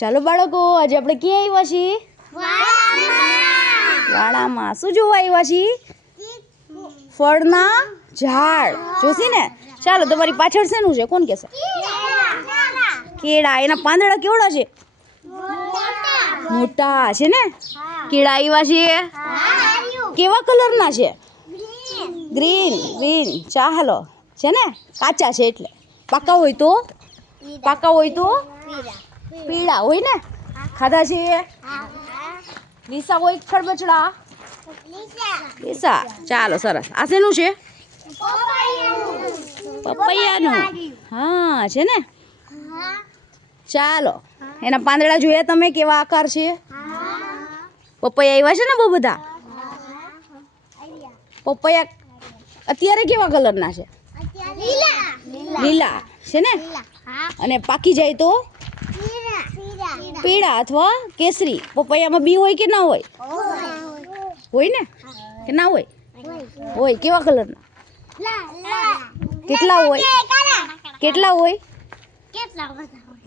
ચાલો બાળકો, આજે આપણે ક્યાં આવ્યા છીએ? વાડામાં. શું જોવા આવ્યા છીએ? ફળના ઝાડ જોશી ને. ચાલો, તમારી પાછળ શેનું છે? કોણ કહેશે? કેળા. એના પાંદડા કેવડા છે? મોટા છે ને. કેળા આવ્યા છીએ. કેવા કલરના છે? ગ્રીન. ગ્રીન. ચાલો છે ને, કાચા છે એટલે. પાકા હોય તો પીળા હોય ને. ખાધા છે? લીસા હોય ખરબચડા? લીસા. ચાલો, સરસ. આ શેનું છે? પપૈયાનું. હા છે ને. ચાલો, એના પાંદડા જોયા તમે? કેવા આકાર છે? પપૈયા આવ્યા છે ને બહુ બધા. પપૈયા અત્યારે કેવા કલરના છે? લીલા છે ને. અને પાકી જાય તો પીળા અથવા કેસરી. પપૈયામાં બી હોય કે ના હોય? હોય ને કે ના હોય? હોય. કેવા કલરના? કેટલા હોય? કેટલા હોય?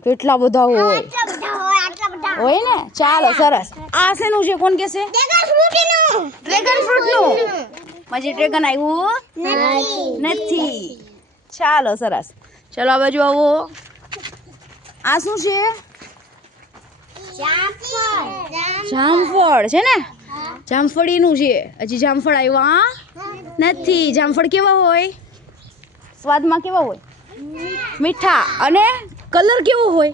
કેટલા બધા હોય? હોય ને. ચાલો, સરસ. આ શેનું છે? કોણ કહેશે? ડ્રેગન ફ્રૂટનું. પછી ડ્રેગન આવ્યું નથી. ચાલો, સરસ. ચલો આ બાજુ આવો. આ શું છે? જામફળ છે ને. જામફળીનું છે. હજી જામફળ આવ્યા નથી. જામફળ કેવા હોય? સ્વાદમાં કેવા હોય? મીઠા. અને કલર કેવો હોય?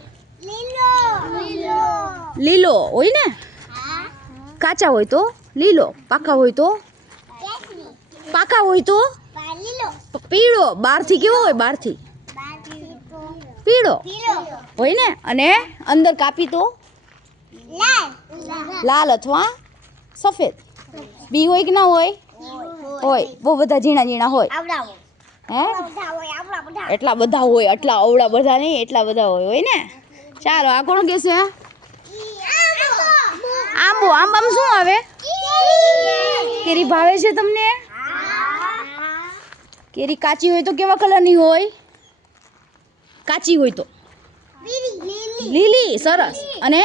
લીલો હોય ને. કાચા હોય તો લીલો, પાકા હોય તો પીળો. બહારથી કેવો હોય? બહારથી પીળો હોય ને. અને અંદર કાપી તો લાલ અથવા સફેદ. બી હોય કે ના હોય? હોય. બહુ બધા ઝીણા ઝીણા હોય. હે? એટલા બધા હોય. એટલા અવળા બધા નહીં, એટલા બધા હોય ને. ચાલો, આ કોણ કહેશે? આંબો. આંબામાં શું આવે? કેરી ભાવે છે તમને? કેરી કાચી હોય તો કેવા કલરની હોય? કાચી હોય તો લીલી. સરસ. અને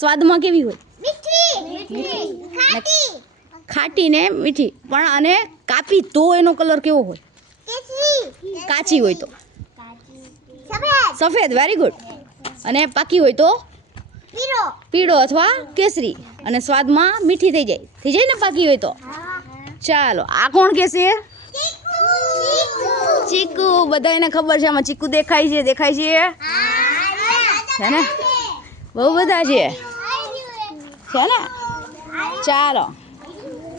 સ્વાદમાં કેવી હોય? ખાટી ને મીઠી. પણ અને કાપી તો એનો કલર કેવો હોય? કાચી હોય તો સફેદ. Very good. અને પાકી હોય તો પીળો અથવા કેસરી. અને સ્વાદમાં મીઠી થઈ જાય ને પાકી હોય તો. ચાલો, આ કોણ કહેશે? ચીકુ. બધા એને ખબર છે આમાં ચીકુ દેખાય છે ને. બહુ બધા છે ને. ચાલો,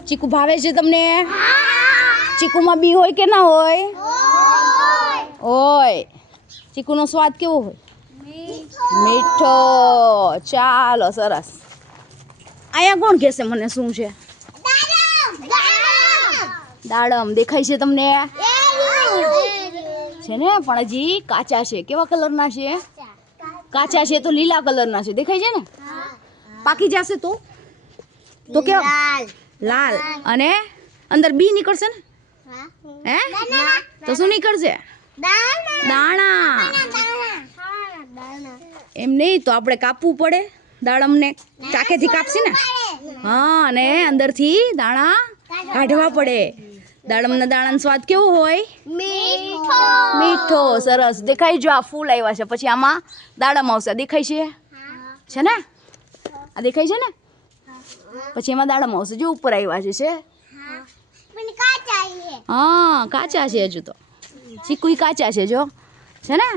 ચીકુ ભાવે છે તમને? ચીકુમાં બી હોય કે ના હોય? હોય. ચીકુનો સ્વાદ કેવો હોય? મીઠો. ચાલો, સરસ. અહીંયા કોણ કહેશે મને શું છે? દાડમ. દેખાય છે તમને? છે ને, પણ હજી કાચા છે. કેવા કલરના છે? કાચા છે તો લીલા કલરના છે. દેખાય છે ને. પાકી જશે તો કેવા? લાલ. અને અંદર બી નીકળશે ને. હે? તો શું નીકળશે? દાણા. એમ નહીં તો આપણે કાપવું પડે દાડમને. ચાકેથી કાપશે ને. હા, અને અંદરથી દાણા કાઢવા પડે. દાડમના દાણાનો સ્વાદ કેવો હોય? મીઠો. સરસ. દેખાય? જો આ ફૂલ આવ્યા છે, પછી આમાં દાડમ આવશે. દેખાય છે ને? આ દેખાય છે ને. પછી એમાં દાડમ આવશે. જો ઉપર આવ્યા છે. હા, કાચા છે હજુ તો. ચીકુ કાચા છે જો. છે ને.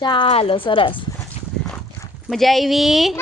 ચાલો, સરસ. મજા આવી?